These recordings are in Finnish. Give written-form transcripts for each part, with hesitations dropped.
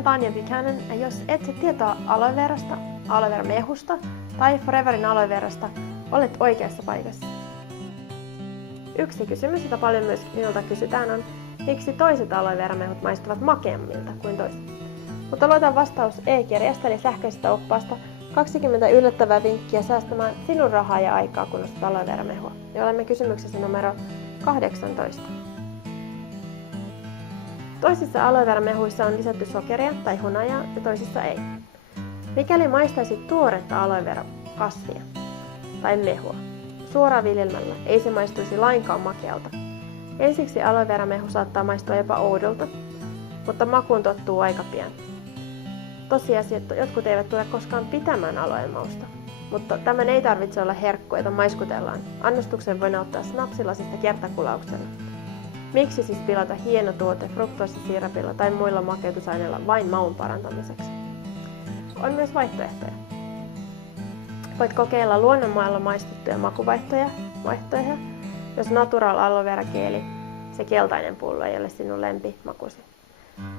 olen Tanja Buchanan ja jos etsit tietoa aloe verasta, aloe vera mehusta tai Foreverin aloe verasta, olet oikeassa paikassa. Yksi kysymys, jota paljon myös minulta kysytään on, miksi toiset aloe vera mehut maistuvat makeammilta kuin toiset. Mutta aloitan vastaus e-kirjasta eli sähköisestä oppaasta 20 yllättävää vinkkiä säästämään sinun rahaa ja aikaa, kun ostat aloe vera mehua. Ja olemme kysymyksessä numero 18. Toisissa aloe vera mehuissa on lisätty sokeria tai hunajaa ja toisissa ei. Mikäli maistaisit tuoretta aloe vera kasvia tai mehua suoraan viljelmällä, ei se maistuisi lainkaan makealta. Ensiksi aloe vera mehu saattaa maistua jopa oudolta, mutta makuun tottuu aika pian. Tosiasia, että jotkut eivät tule koskaan pitämään aloeen mausta, mutta tämän ei tarvitse olla herkku, jota maiskutellaan. Annostuksen voi nauttia snapsilasista kertakulauksella. Miksi siis pilata hieno tuote fruktoosisiirapilla tai muilla makeutusaineilla vain maun parantamiseksi? On myös vaihtoehtoja. Voit kokeilla luonnonmaalla maistettuja makuvaihtoehtoja, jos natural aloe vera geeli, se keltainen pullo ei ole sinun lempimakusi.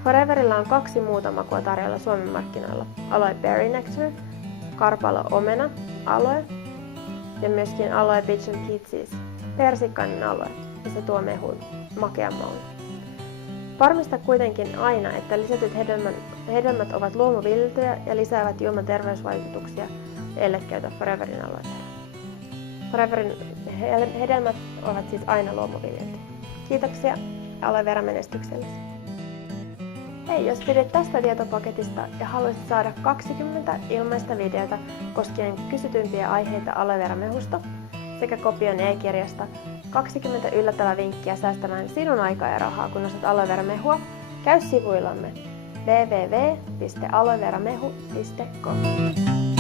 Foreverilla on 2 muuta makua tarjolla Suomen markkinoilla. Aloe berry nectar, karpalo omena aloe ja myöskin aloe peach and peaches, persikkainen aloe, ja se tuo mehuun makean maun. Varmista kuitenkin aina, että lisätyt hedelmät ovat luomuviljeltyjä ja lisäävät ilman terveysvaikutuksia, ellei käytä Foreverin aloe vera. Foreverin hedelmät ovat siis aina luomuviljeltyjä. Kiitoksia aloe vera menestyksellesi. Hei, jos pidit tästä tietopaketista ja haluaisit saada 20 ilmaista videota koskien kysytympiä aiheita aloe vera mehusta sekä kopion e-kirjasta 20 yllättävää vinkkiä säästämään sinun aikaa ja rahaa, kun ostat aloe vera mehua, käy sivuillamme www.aloeveramehu.com.